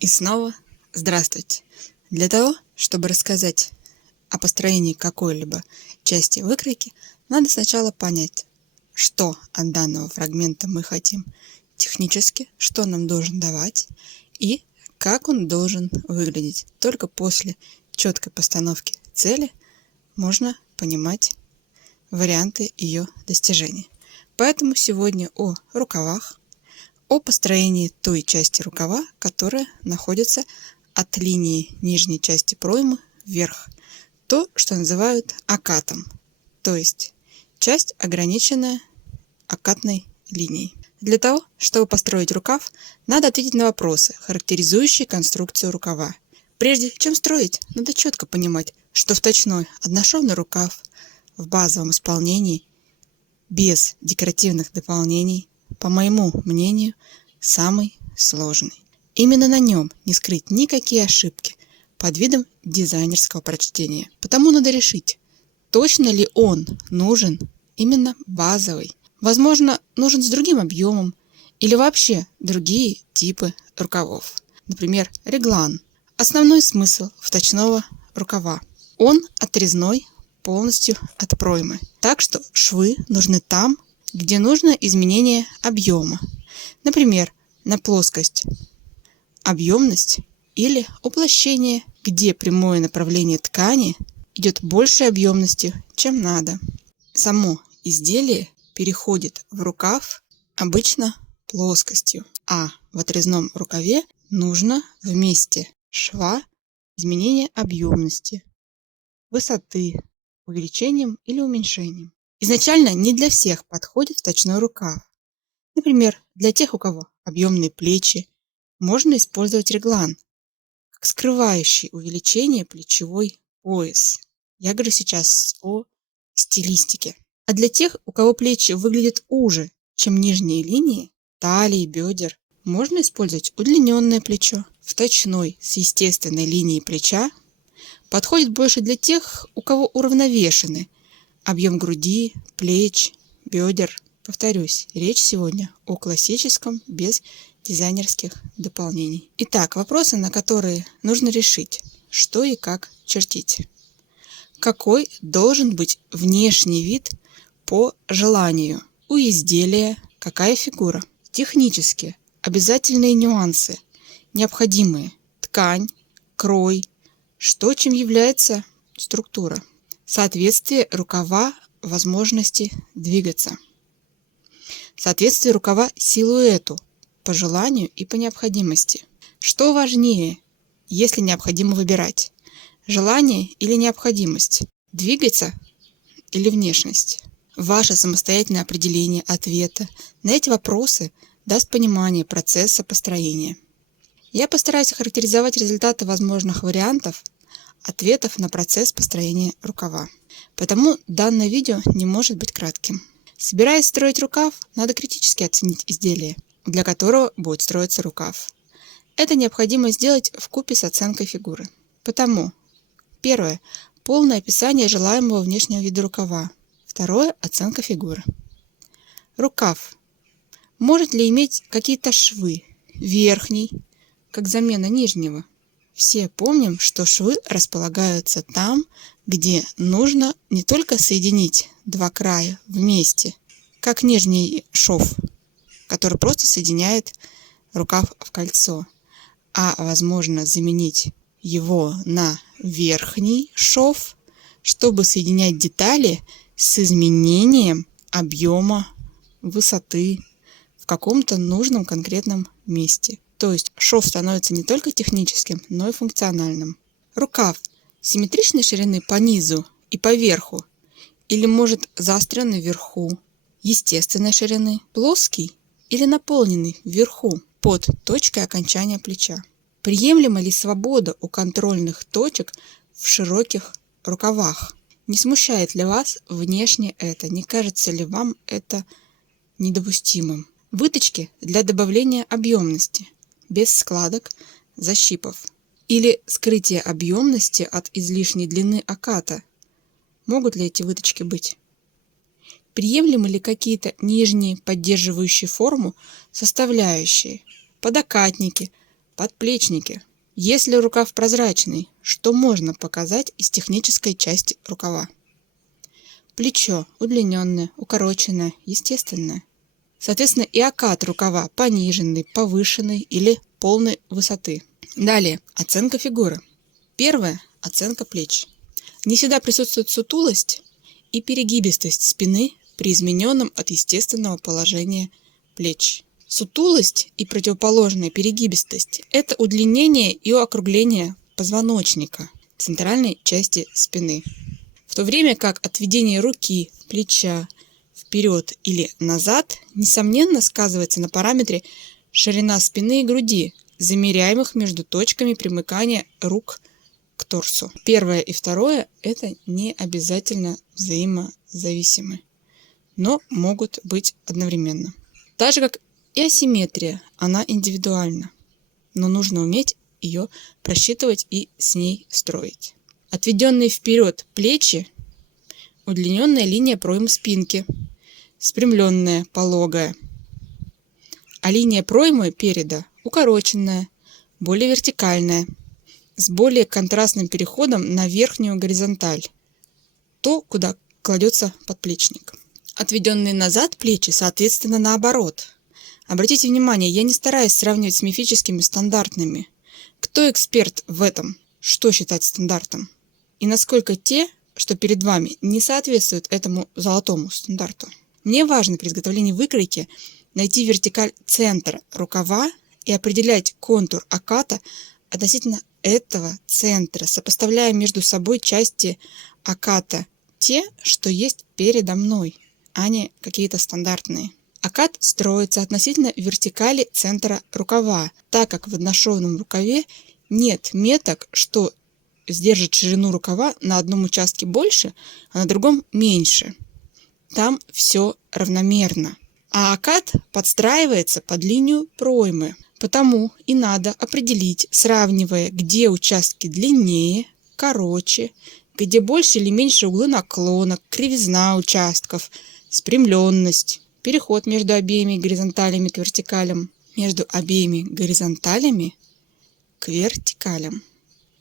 И снова здравствуйте! Для того, чтобы рассказать о построении какой-либо части выкройки, надо сначала понять, что от данного фрагмента мы хотим технически, что нам должен давать и как он должен выглядеть. Только после четкой постановки цели можно понимать варианты ее достижения. Поэтому сегодня о рукавах, о построении той части рукава, которая находится от линии нижней части проймы вверх. То, что называют окатом, то есть часть, ограниченная окатной линией. Для того, чтобы построить рукав, надо ответить на вопросы, характеризующие конструкцию рукава. Прежде чем строить, надо четко понимать, что вточной одношовный рукав в базовом исполнении, без декоративных дополнений, по моему мнению, самый сложный. Именно на нем не скрыть никакие ошибки под видом дизайнерского прочтения. Потому надо решить, точно ли он нужен именно базовый. Возможно, нужен с другим объемом или вообще другие типы рукавов. Например, реглан. Основной смысл вточного рукава. Он отрезной полностью от проймы. Так что швы нужны там, где нужно изменение объема. Например, на плоскость объемность или уплощение, где прямое направление ткани идет большей объемностью, чем надо. Само изделие переходит в рукав обычно плоскостью, а в отрезном рукаве нужно вместе шва изменение объемности, высоты, увеличением или уменьшением. Изначально не для всех подходит вточной рукав. Например, для тех, у кого объемные плечи, можно использовать реглан, как скрывающий увеличение плечевой пояс. Я говорю сейчас о стилистике. А для тех, у кого плечи выглядят уже, чем нижние линии, талии, бедер, можно использовать удлиненное плечо. Вточной с естественной линией плеча подходит больше для тех, у кого уравновешены объем груди, плеч, бедер. Повторюсь, речь сегодня о классическом без дизайнерских дополнений. Итак, вопросы, на которые нужно решить, что и как чертить. Какой должен быть внешний вид по желанию? У изделия какая фигура? Технически обязательные нюансы, необходимые: ткань, крой, что чем является структура, соответствие рукава возможности двигаться, соответствие рукава силуэту по желанию и по необходимости. Что важнее, если необходимо выбирать? Желание или необходимость? Двигаться или внешность? Ваше самостоятельное определение ответа на эти вопросы даст понимание процесса построения. Я постараюсь охарактеризовать результаты возможных вариантов ответов на процесс построения рукава. Потому данное видео не может быть кратким. Собираясь строить рукав, надо критически оценить изделие, для которого будет строиться рукав. Это необходимо сделать вкупе с оценкой фигуры. Потому: первое – полное описание желаемого внешнего вида рукава. Второе – оценка фигуры. Рукав может ли иметь какие-то швы? Верхний, как замена нижнего. Все помним, что швы располагаются там, где нужно не только соединить два края вместе, как нижний шов, который просто соединяет рукав в кольцо, а возможно заменить его на верхний шов, чтобы соединять детали с изменением объема, высоты в каком-то нужном конкретном месте. То есть шов становится не только техническим, но и функциональным. Рукав симметричной ширины по низу и по верху, или может заостренный вверху, естественной ширины, плоский или наполненный вверху под точкой окончания плеча. Приемлема ли свобода у контрольных точек в широких рукавах? Не смущает ли вас внешне это? Не кажется ли вам это недопустимым? Выточки для добавления объемности, без складок, защипов. Или скрытие объемности от излишней длины оката. Могут ли эти выточки быть? Приемлемы ли какие-то нижние, поддерживающие форму, составляющие? Подокатники, Подплечники. Если рукав прозрачный, что можно показать из технической части рукава? Плечо удлиненное, укороченное, естественное. Соответственно, и окат рукава пониженный, повышенный или полной высоты. Далее, оценка фигуры. Первое – оценка плеч. Не всегда присутствует сутулость и перегибистость спины при измененном от естественного положения плеч. Сутулость и противоположная перегибистость – это удлинение и округление позвоночника, центральной части спины. В то время как отведение руки, плеча вперед или назад, несомненно, сказывается на параметре ширина спины и груди, замеряемых между точками примыкания рук к торсу. Первое и второе – это не обязательно взаимозависимы, но могут быть одновременно. Так же, как и асимметрия, она индивидуальна, но нужно уметь ее просчитывать и с ней строить. Отведенные вперед плечи, удлиненная линия проймы спинки, спрямленная, пологая, а линия проймы переда укороченная, более вертикальная, с более контрастным переходом на верхнюю горизонталь, то, куда кладется подплечник. Отведенные назад плечи, соответственно, наоборот. Обратите внимание, я не стараюсь сравнивать с мифическими стандартными. Кто эксперт в этом? Что считать стандартом? И насколько те, что перед вами, не соответствуют этому золотому стандарту? Мне важно при изготовлении выкройки найти вертикаль центра рукава и определять контур оката относительно этого центра, сопоставляя между собой части оката те, что есть передо мной, а не какие-то стандартные. Окат строится относительно вертикали центра рукава, так как в одношовном рукаве нет меток, что сдержит ширину рукава на одном участке больше, а на другом меньше. Там все равномерно. А окат подстраивается под линию проймы. Потому и надо определить, сравнивая, где участки длиннее, короче, где больше или меньше углы наклона, кривизна участков, спрямленность, переход между обеими горизонталями к вертикалям, между обеими горизонталями к вертикалям,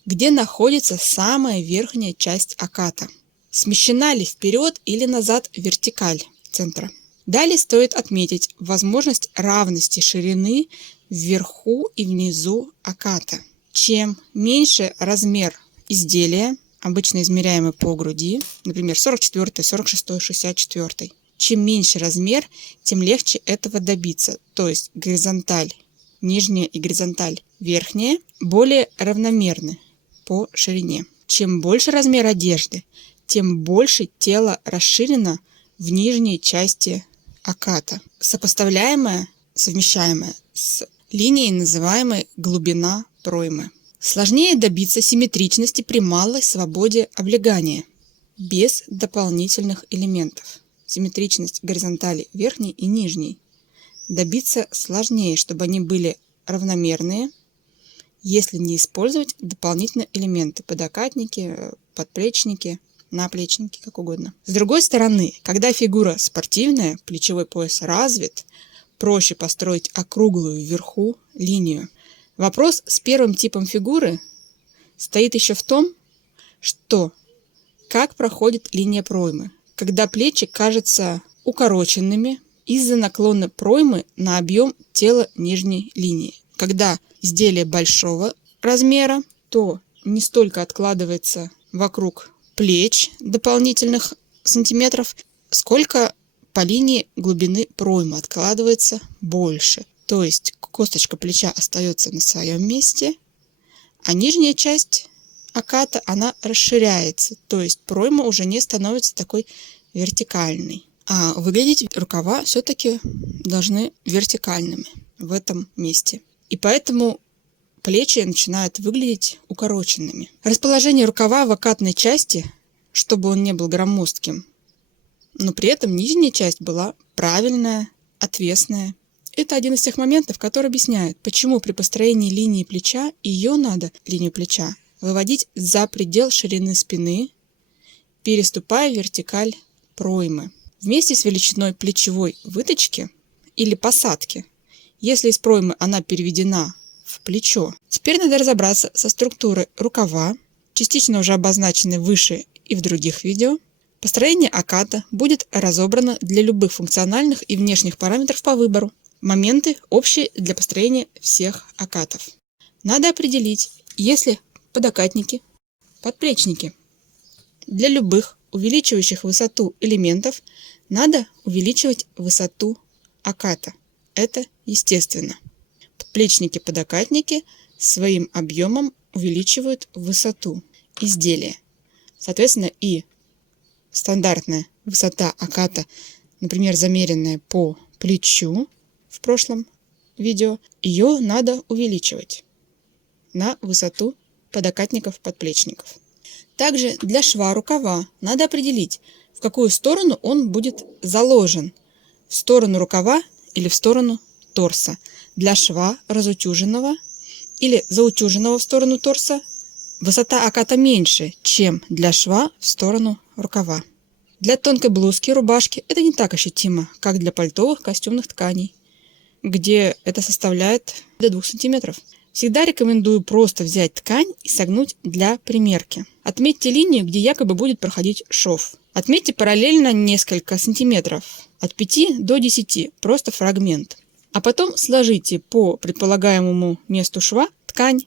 где находится самая верхняя часть оката, смещена ли вперед или назад вертикаль центра. Далее стоит отметить возможность равности ширины вверху и внизу оката. Чем меньше размер изделия, обычно измеряемый по груди, например, 44, 46, 64, чем меньше размер, тем легче этого добиться. То есть горизонталь нижняя и горизонталь верхняя более равномерны по ширине. Чем больше размер одежды, тем больше тело расширено в нижней части оката, совмещаемая с линией, называемой глубина проймы. Сложнее добиться симметричности при малой свободе облегания, без дополнительных элементов. Симметричность горизонтали верхней и нижней добиться сложнее, чтобы они были равномерные, если не использовать дополнительные элементы, подокатники, подплечники, наплечники, как угодно. С другой стороны, когда фигура спортивная, плечевой пояс развит, проще построить округлую вверху линию. Вопрос с первым типом фигуры стоит еще в том, что как проходит линия проймы, когда плечи кажутся укороченными из-за наклона проймы на объем тела нижней линии. Когда изделие большого размера, то не столько откладывается вокруг плеч дополнительных сантиметров, сколько по линии глубины проймы откладывается больше. То есть косточка плеча остается на своем месте, а нижняя часть оката, она расширяется. То есть пройма уже не становится такой вертикальной. А выглядеть рукава все-таки должны вертикальными в этом месте. И поэтому плечи начинают выглядеть укороченными. Расположение рукава в окатной части, чтобы он не был громоздким, но при этом нижняя часть была правильная, отвесная. Это один из тех моментов, который объясняет, почему при построении линии плеча ее надо, линию плеча, выводить за предел ширины спины, переступая вертикаль проймы. Вместе с величиной плечевой выточки или посадки, если из проймы она переведена в плечо. Теперь надо разобраться со структурой рукава, частично уже обозначенной выше и в других видео. Построение оката будет разобрано для любых функциональных и внешних параметров по выбору. Моменты общие для построения всех окатов. Надо определить, если подокатники, подплечники. Для любых увеличивающих высоту элементов надо увеличивать высоту оката. Это естественно. Подплечники-подокатники своим объемом увеличивают высоту изделия. Соответственно, и стандартная высота оката, например, замеренная по плечу в прошлом видео, ее надо увеличивать на высоту подокатников-подплечников. Также для шва рукава надо определить, в какую сторону он будет заложен. В сторону рукава или в сторону торса. Для шва разутюженного или заутюженного в сторону торса высота оката меньше, чем для шва в сторону рукава. Для тонкой блузки, рубашки это не так ощутимо, как для пальтовых костюмных тканей, где это составляет до 2 см. Всегда рекомендую просто взять ткань и согнуть для примерки. Отметьте линию, где якобы будет проходить шов. Отметьте параллельно несколько сантиметров, от 5 до 10, просто фрагмент. А потом сложите по предполагаемому месту шва ткань.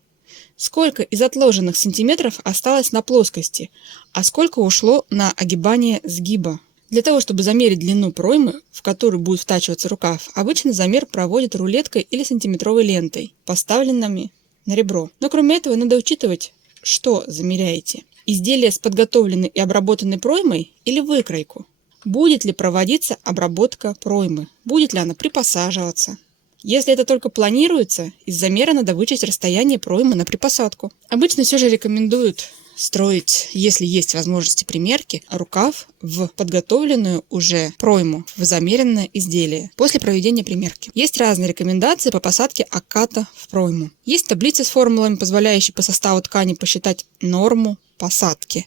Сколько из отложенных сантиметров осталось на плоскости, а сколько ушло на огибание сгиба. Для того, чтобы замерить длину проймы, в которую будет втачиваться рукав, обычно замер проводят рулеткой или сантиметровой лентой, поставленными на ребро. Но кроме этого надо учитывать, что замеряете. Изделие с подготовленной и обработанной проймой или выкройку. Будет ли проводиться обработка проймы? Будет ли она припосаживаться? Если это только планируется, из замера надо вычесть расстояние проймы на припосадку. Обычно все же рекомендуют строить, если есть возможности примерки, рукав в подготовленную уже пройму, в замеренное изделие после проведения примерки. Есть разные рекомендации по посадке оката в пройму. Есть таблицы с формулами, позволяющие по составу ткани посчитать норму посадки,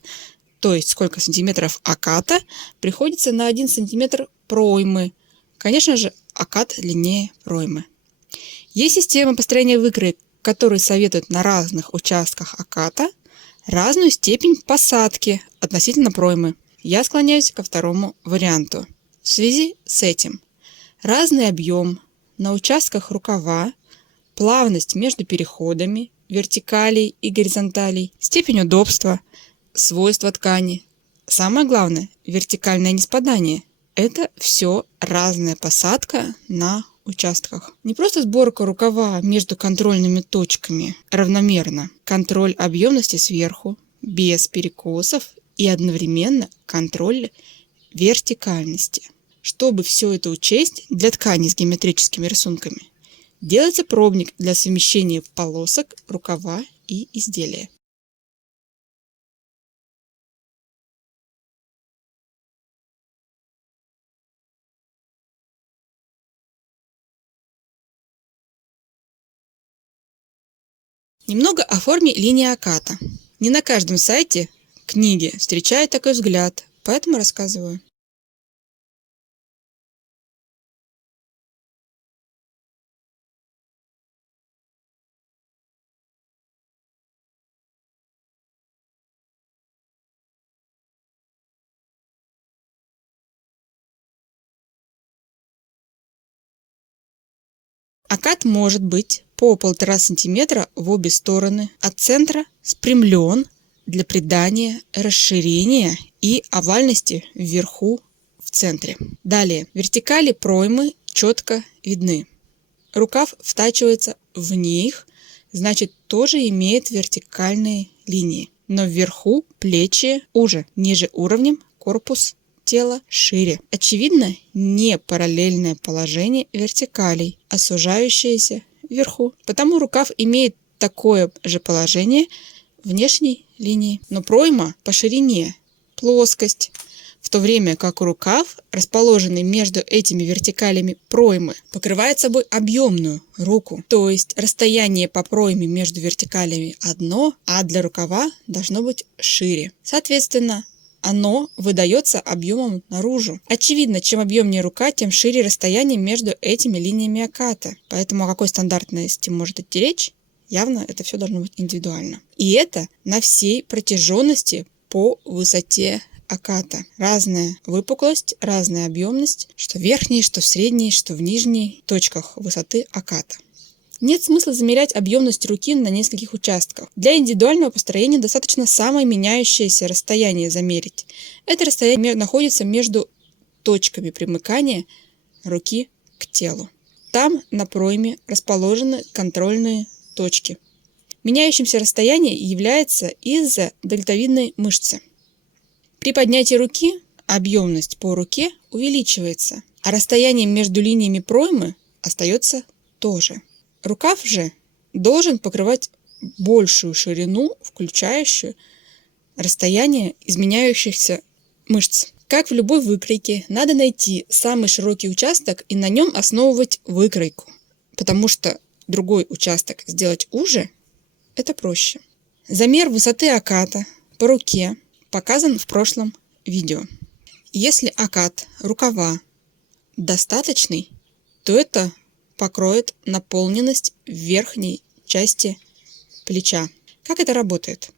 то есть сколько сантиметров оката приходится на 1 сантиметр проймы. Конечно же, окат длиннее проймы. Есть система построения выкроек, которые советуют на разных участках оката разную степень посадки относительно проймы. Я склоняюсь ко второму варианту. В связи с этим разный объем на участках рукава, плавность между переходами, вертикалей и горизонталей, степень удобства, свойства ткани. Самое главное – вертикальное неспадание. Это все разная посадка на участках. Не просто сборка рукава между контрольными точками равномерно. Контроль объемности сверху, без перекосов и одновременно контроль вертикальности. Чтобы все это учесть для ткани с геометрическими рисунками, делается пробник для совмещения полосок, рукава и изделия. Немного о форме линии оката. Не на каждом сайте книги встречают такой взгляд, поэтому рассказываю. Окат может быть по 1,5 см в обе стороны от центра, спрямлен для придания расширения и овальности вверху в центре. Далее, вертикали проймы четко видны. Рукав втачивается в них, значит тоже имеет вертикальные линии. Но вверху плечи уже, ниже уровнем корпус тела шире. Очевидно, не параллельное положение вертикалей, а сужающееся вверху. Потому рукав имеет такое же положение внешней линии. Но пройма по ширине плоскость, в то время как рукав, расположенный между этими вертикалями проймы, покрывает собой объемную руку. То есть расстояние по пройме между вертикалями одно, а для рукава должно быть шире. Соответственно, оно выдается объемом наружу. Очевидно, чем объемнее рука, тем шире расстояние между этими линиями оката. Поэтому о какой стандартности может идти речь, Явно это все должно быть индивидуально. И это на всей протяженности по высоте аката. Разная выпуклость, разная объемность, что в верхней, что в средней, что в нижней точках высоты аката. Нет смысла замерять объемность руки на нескольких участках. Для индивидуального построения достаточно самое меняющееся расстояние замерить. Это расстояние находится между точками примыкания руки к телу. Там на пройме расположены контрольные точки. Меняющимся расстояние является из-за дельтовидной мышцы. При поднятии руки объемность по руке увеличивается, а расстояние между линиями проймы остается тоже. Рукав же должен покрывать большую ширину, включающую расстояние изменяющихся мышц. Как в любой выкройке, надо найти самый широкий участок и на нем основывать выкройку, потому что другой участок сделать уже – это проще. Замер высоты аката по руке показан в прошлом видео. Если акат рукава достаточный, то это покроет наполненность верхней части плеча. Как это работает?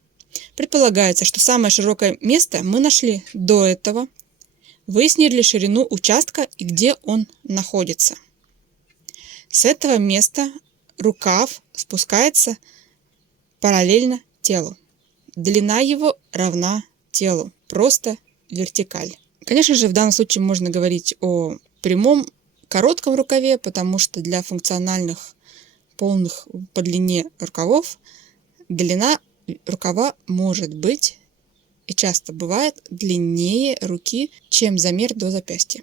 Предполагается, что самое широкое место мы нашли до этого, выяснили ширину участка и где он находится. С этого места рукав спускается параллельно телу. Длина его равна телу, просто вертикаль. Конечно же, в данном случае можно говорить о прямом коротком рукаве, потому что для функциональных полных по длине рукавов длина рукава может быть и часто бывает длиннее руки, чем замер до запястья.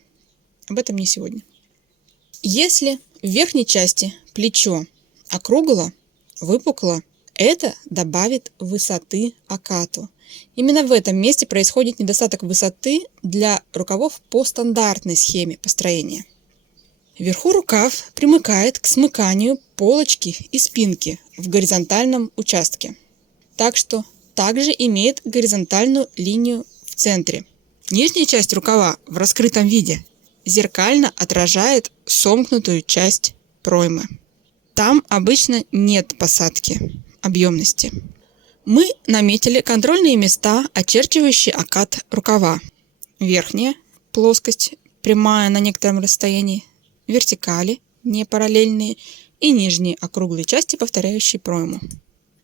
Об этом не сегодня. Если в верхней части плечо округло, выпукло, это добавит высоты акату. Именно в этом месте происходит недостаток высоты для рукавов по стандартной схеме построения. Вверху рукав примыкает к смыканию полочки и спинки в горизонтальном участке, так что также имеет горизонтальную линию в центре. Нижняя часть рукава в раскрытом виде зеркально отражает сомкнутую часть проймы. Там обычно нет посадки объемности. Мы наметили контрольные места, очерчивающие акат рукава. Верхняя плоскость, прямая на некотором расстоянии, вертикали, не параллельные, и нижние округлые части, повторяющие пройму.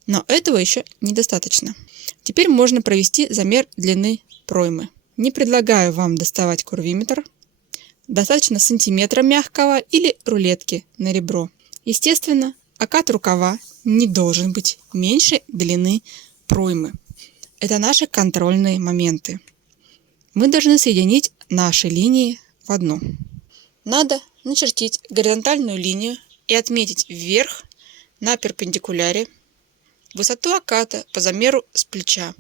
Но этого еще недостаточно. Теперь можно провести замер длины проймы. Не предлагаю вам доставать курвиметр. Достаточно сантиметра мягкого или рулетки на ребро. Естественно, акат рукава не должен быть меньше длины проймы. Это наши контрольные моменты. Мы должны соединить наши линии в одну. Надо начертить горизонтальную линию и отметить вверх на перпендикуляре высоту аката по замеру с плеча.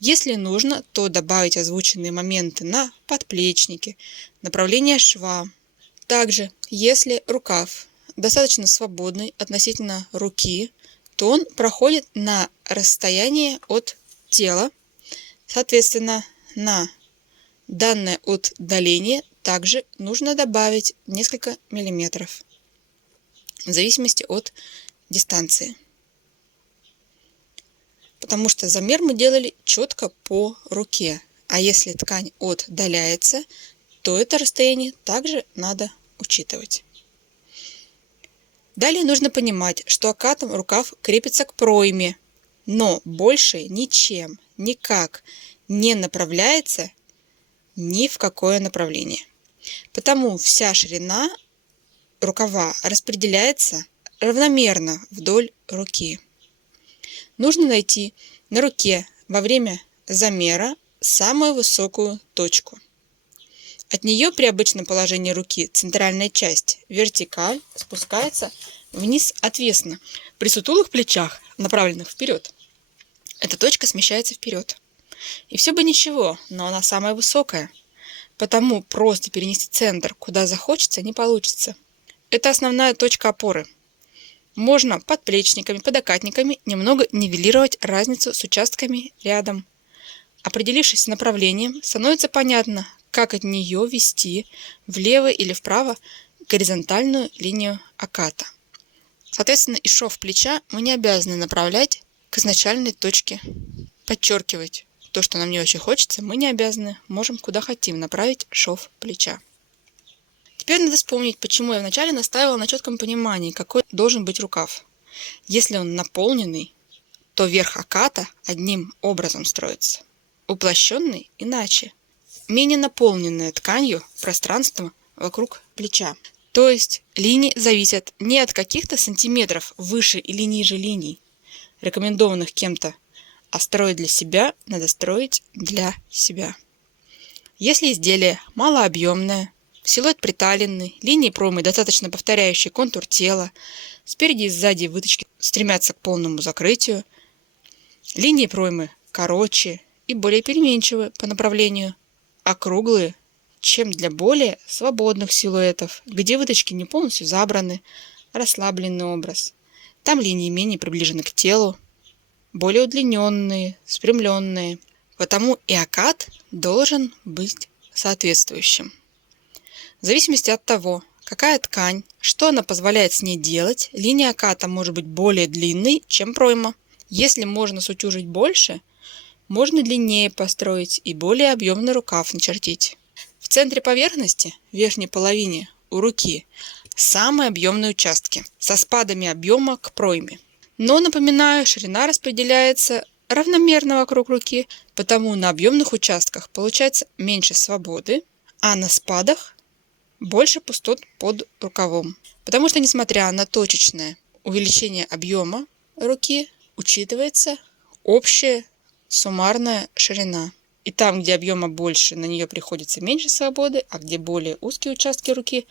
Если нужно, то добавить озвученные моменты на подплечнике, направление шва. Также, если рукав достаточно свободный относительно руки, то он проходит на расстояние от тела. Соответственно, на данное отдаление также нужно добавить несколько миллиметров, в зависимости от дистанции. Потому что замер мы делали четко по руке. А если ткань отдаляется, то это расстояние также надо учитывать. Далее нужно понимать, что акатом рукав крепится к пройме, но больше ничем, никак не направляется ни в какое направление. Потому вся ширина рукава распределяется равномерно вдоль руки. Нужно найти на руке во время замера самую высокую точку. От нее при обычном положении руки центральная часть, вертикаль, спускается вниз отвесно. При сутулых плечах, направленных вперед, эта точка смещается вперед. И все бы ничего, но она самая высокая. Потому просто перенести центр, куда захочется, не получится. Это основная точка опоры. Можно подплечниками, подокатниками немного нивелировать разницу с участками рядом. Определившись с направлением, становится понятно, как от нее вести влево или вправо горизонтальную линию аката. Соответственно, и шов плеча мы не обязаны направлять к изначальной точке. Подчеркивать то, что нам не очень хочется, мы не обязаны. Можем куда хотим направить шов плеча. Теперь надо вспомнить, почему я вначале настаивала на четком понимании, какой должен быть рукав. Если он наполненный, то верх оката одним образом строится. Уплощенный – иначе. Менее наполненное тканью пространство вокруг плеча. То есть линии зависят не от каких-то сантиметров выше или ниже линий, рекомендованных кем-то, а строить для себя надо строить для себя. Если изделие малообъемное, силуэт приталенный, линии проймы достаточно повторяющие контур тела, спереди и сзади выточки стремятся к полному закрытию, линии проймы короче и более переменчивы по направлению, округлые, чем для более свободных силуэтов, где выточки не полностью забраны, расслабленный образ. Там линии менее приближены к телу, более удлиненные, спрямленные. Потому и окат должен быть соответствующим. В зависимости от того, какая ткань, что она позволяет с ней делать, линия оката может быть более длинной, чем пройма. Если можно сутюжить больше, можно длиннее построить и более объемный рукав начертить. В центре поверхности, в верхней половине, у руки, самые объемные участки, со спадами объема к пройме. Но, напоминаю, ширина распределяется равномерно вокруг руки, потому на объемных участках получается меньше свободы, а на спадах больше пустот под рукавом. Потому что, несмотря на точечное увеличение объема руки, учитывается общая суммарная ширина. И там, где объема больше, на нее приходится меньше свободы, а где более узкие участки руки,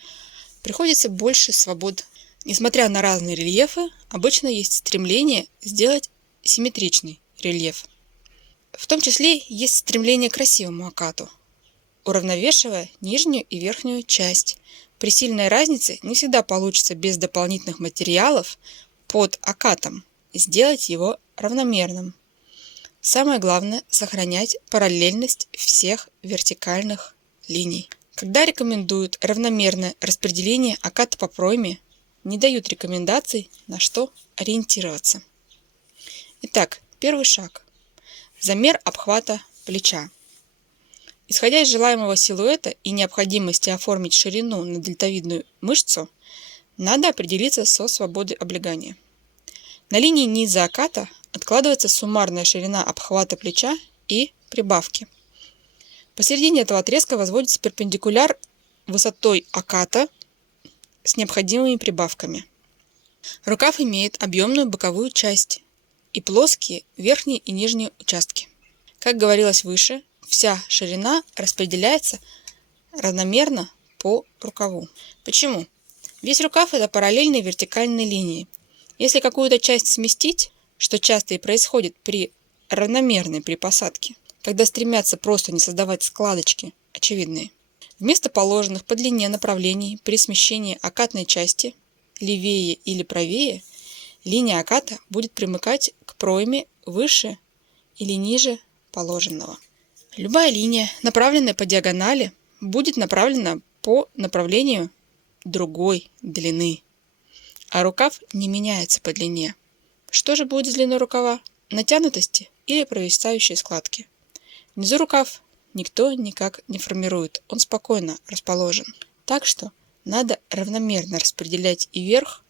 приходится больше свобод. Несмотря на разные рельефы, обычно есть стремление сделать симметричный рельеф. В том числе есть стремление к красивому окату, уравновешивая нижнюю и верхнюю часть. При сильной разнице не всегда получится без дополнительных материалов под окатом сделать его равномерным. Самое главное – сохранять параллельность всех вертикальных линий. Когда рекомендуют равномерное распределение оката по пройме, не дают рекомендаций, на что ориентироваться. Итак, первый шаг. Замер обхвата плеча. Исходя из желаемого силуэта и необходимости оформить ширину на дельтовидную мышцу, надо определиться со свободой облегания. На линии низа оката откладывается суммарная ширина обхвата плеча и прибавки. Посередине этого отрезка возводится перпендикуляр высотой оката с необходимыми прибавками. Рукав имеет объемную боковую часть и плоские верхние и нижние участки. Как говорилось выше, вся ширина распределяется равномерно по рукаву. Почему? Весь рукав – это параллельные вертикальные линии. Если какую-то часть сместить, что часто и происходит при равномерной при посадке, когда стремятся просто не создавать складочки очевидные, вместо положенных по длине направлений при смещении окатной части левее или правее, линия оката будет примыкать к пройме выше или ниже положенного. Любая линия, направленная по диагонали, будет направлена по направлению другой длины, а рукав не меняется по длине. Что же будет с длиной рукава? Натянутости или провисающей складки? Внизу рукав никто никак не формирует, он спокойно расположен. Так что надо равномерно распределять и верх,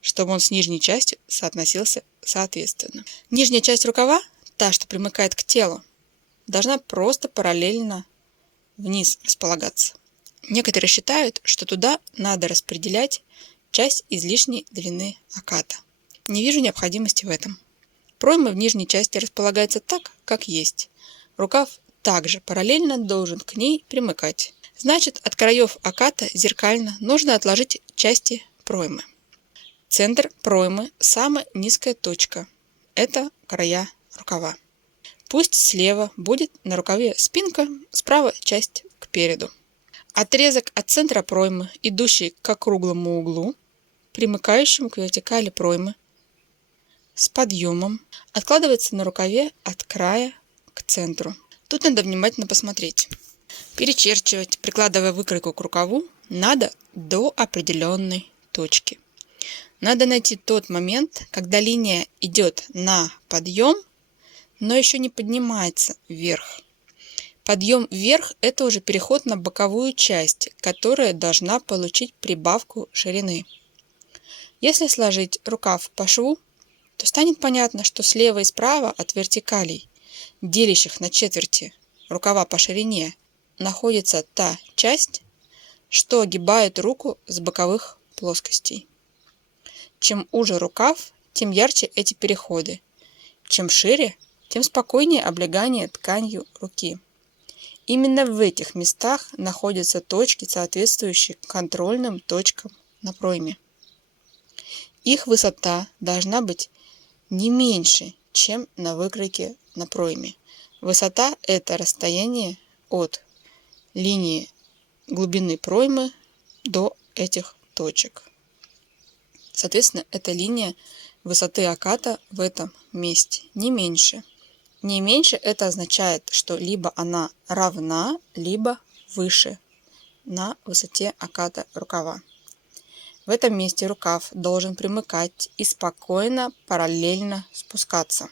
чтобы он с нижней частью соотносился соответственно. Нижняя часть рукава, та, что примыкает к телу, должна просто параллельно вниз располагаться. Некоторые считают, что туда надо распределять часть излишней длины оката. Не вижу необходимости в этом. Пройма в нижней части располагается так, как есть. Рукав также параллельно должен к ней примыкать. Значит, от краев оката зеркально нужно отложить части проймы. Центр проймы – самая низкая точка. Это края рукава. Пусть слева будет на рукаве спинка, справа часть кпереду. Отрезок от центра проймы, идущий к округлому углу, примыкающему к вертикали проймы, с подъемом, откладывается на рукаве от края к центру. Тут надо внимательно посмотреть. Перечерчивать, прикладывая выкройку к рукаву, надо до определенной точки. Надо найти тот момент, когда линия идет на подъем, но еще не поднимается вверх. Подъем вверх – это уже переход на боковую часть, которая должна получить прибавку ширины. Если сложить рукав по шву, то станет понятно, что слева и справа от вертикалей, делящих на четверти рукава по ширине, находится та часть, что огибает руку с боковых плоскостей. Чем уже рукав, тем ярче эти переходы. Чем шире, тем спокойнее облегание тканью руки. Именно в этих местах находятся точки, соответствующие контрольным точкам на пройме. Их высота должна быть не меньше, чем на выкройке на пройме. Высота – это расстояние от линии глубины проймы до этих точек. Соответственно, это линия высоты оката в этом месте, не меньше. Не меньше это означает, что либо она равна, либо выше на высоте оката рукава. В этом месте рукав должен примыкать и спокойно параллельно спускаться.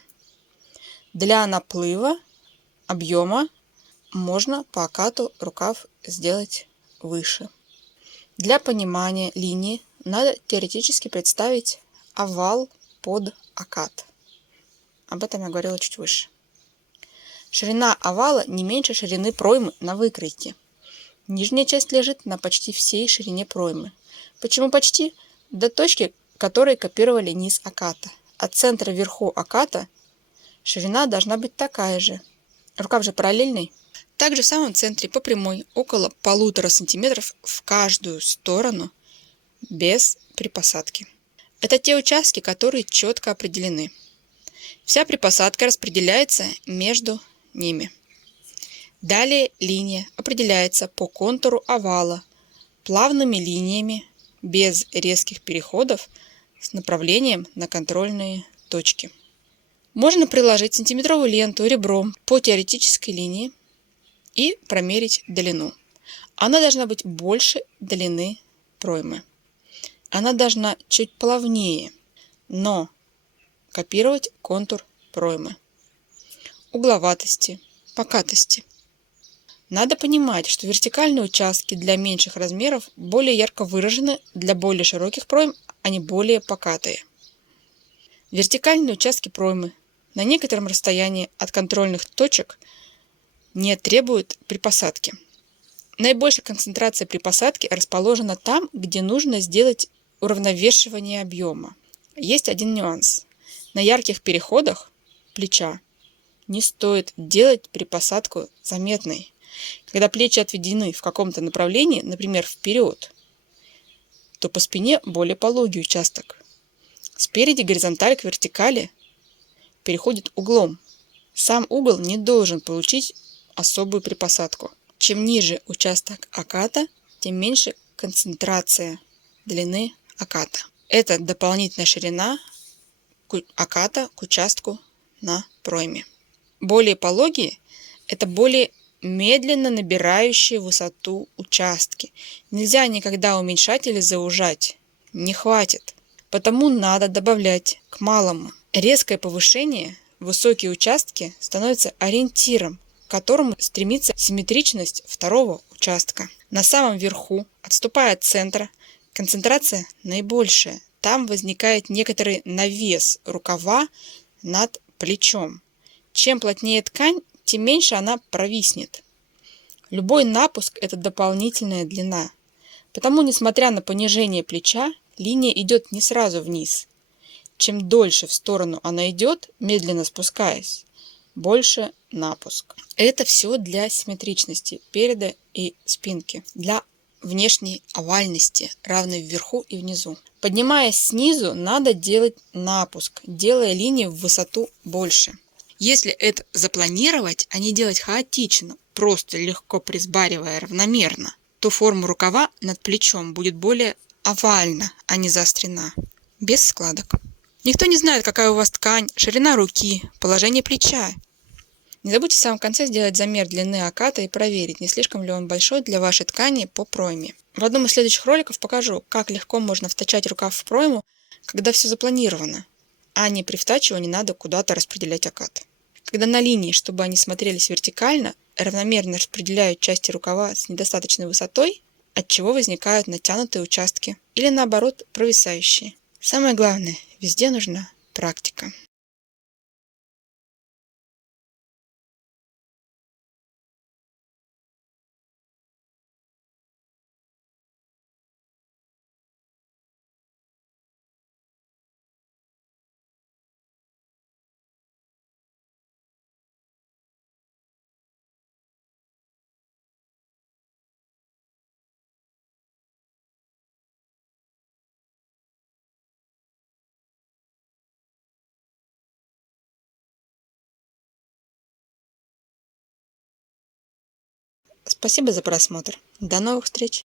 Для наплыва объема можно по окату рукав сделать выше. Для понимания линии надо теоретически представить овал под окат. Об этом я говорила чуть выше. Ширина овала не меньше ширины проймы на выкройке. Нижняя часть лежит на почти всей ширине проймы. Почему почти? До точки, которой копировали низ оката. От центра вверху оката ширина должна быть такая же. Рукав же параллельный. Также в самом центре по прямой около 1,5 см в каждую сторону без припосадки. Это те участки, которые четко определены. Вся припосадка распределяется между ними. Далее линия определяется по контуру овала плавными линиями без резких переходов с направлением на контрольные точки. Можно приложить сантиметровую ленту ребром по теоретической линии и промерить длину. Она должна быть больше длины проймы. Она должна чуть плавнее, но копировать контур проймы. Угловатости, покатости. Надо понимать, что вертикальные участки для меньших размеров более ярко выражены, для более широких пройм они более покатые. Вертикальные участки проймы на некотором расстоянии от контрольных точек не требуют припосадки. Наибольшая концентрация припосадки расположена там, где нужно сделать уравновешивание объема. Есть один нюанс. На ярких переходах плеча не стоит делать припосадку заметной. Когда плечи отведены в каком-то направлении, например, вперед, то по спине более пологий участок. Спереди горизонталь к вертикали переходит углом. Сам угол не должен получить особую припосадку. Чем ниже участок оката, тем меньше концентрация длины оката. Это дополнительная ширина оката к участку на пройме. Более пологие – это более медленно набирающие высоту участки. Нельзя никогда уменьшать или заужать. Не хватит. Потому надо добавлять к малому. Резкое повышение, высокие участки становятся ориентиром, к которому стремится симметричность второго участка. На самом верху, отступая от центра, концентрация наибольшая. Там возникает некоторый навес рукава над плечом. Чем плотнее ткань, тем меньше она провиснет. Любой напуск – это дополнительная длина. Потому, несмотря на понижение плеча, линия идет не сразу вниз. Чем дольше в сторону она идет, медленно спускаясь, больше напуск. Это все для симметричности переда и спинки, для внешней овальности, равной вверху и внизу. Поднимаясь снизу, надо делать напуск, делая линии в высоту больше. Если это запланировать, а не делать хаотично, просто легко присбаривая равномерно, то форма рукава над плечом будет более овальна, а не заострена, без складок. Никто не знает, какая у вас ткань, ширина руки, положение плеча. Не забудьте в самом конце сделать замер длины оката и проверить, не слишком ли он большой для вашей ткани по пройме. В одном из следующих роликов покажу, как легко можно втачать рукав в пройму, когда все запланировано, а не при втачивании надо куда-то распределять окат. Когда на линии, чтобы они смотрелись вертикально, равномерно распределяют части рукава с недостаточной высотой, от чего возникают натянутые участки или наоборот провисающие. Самое главное, везде нужна практика. Спасибо за просмотр. До новых встреч!